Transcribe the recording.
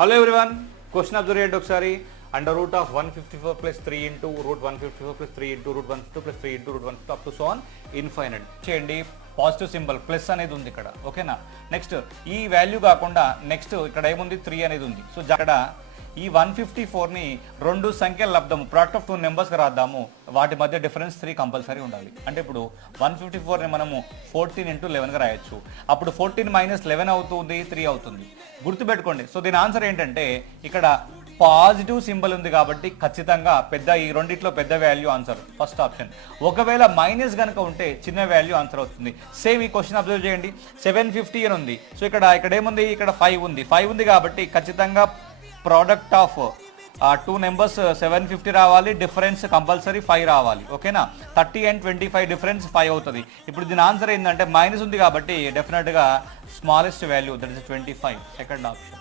Hello everyone, question observe చేయండి ఒకసారి. Under root of 154 plus 3 into root 154 plus 3 into root 152 plus 3 into root 152 up to so on infinite చేయండి. Positive symbol plus అనేది ఉంది ఇక్కడ, ఓకేనా. Next ఈ value కాకుండా నెక్స్ట్ ఇక్కడ ఏముంది 3 అనేది ఉంది. సో ఇక్కడ ఈ 154ని రెండు సంఖ్యల లబ్ధము ప్రోడక్ట్ ఆఫ్ 2 నెంబర్స్గా రాద్దాము. వాటి మధ్య డిఫరెన్స్ 3 కంపల్సరీ ఉండాలి. అంటే ఇప్పుడు 154ని మనము 14 ఇంటూ 11గా రాయొచ్చు. అప్పుడు 14 మైనస్ 11 అవుతుంది, 3 అవుతుంది. గుర్తుపెట్టుకోండి. సో దీని ఆన్సర్ ఏంటంటే ఇక్కడ పాజిటివ్ సింబల్ ఉంది కాబట్టి ఖచ్చితంగా ఈ రెండిట్లో పెద్ద వాల్యూ ఆన్సర్ ఫస్ట్ ఆప్షన్. ఒకవేళ మైనస్ కనుక ఉంటే చిన్న వాల్యూ ఆన్సర్ అవుతుంది. సేమ్ ఈ క్వశ్చన్ అబ్జర్వ్ చేయండి. 750 అని ఉంది. సో ఇక్కడ ఏముంది, ఇక్కడ 5 ఉంది కాబట్టి ఖచ్చితంగా ప్రోడక్ట్ ఆఫ్ 2 నెంబర్స్ 750 రావాలి, డిఫరెన్స్ కంపల్సరీ 5 రావాలి, ఓకేనా. 30 and 25 డిఫరెన్స్ 5 అవుతుంది. ఇప్పుడు దీని ఆన్సర్ ఏంటంటే మైనస్ ఉంది కాబట్టి డెఫినెట్గా smallest value that is 25, second option.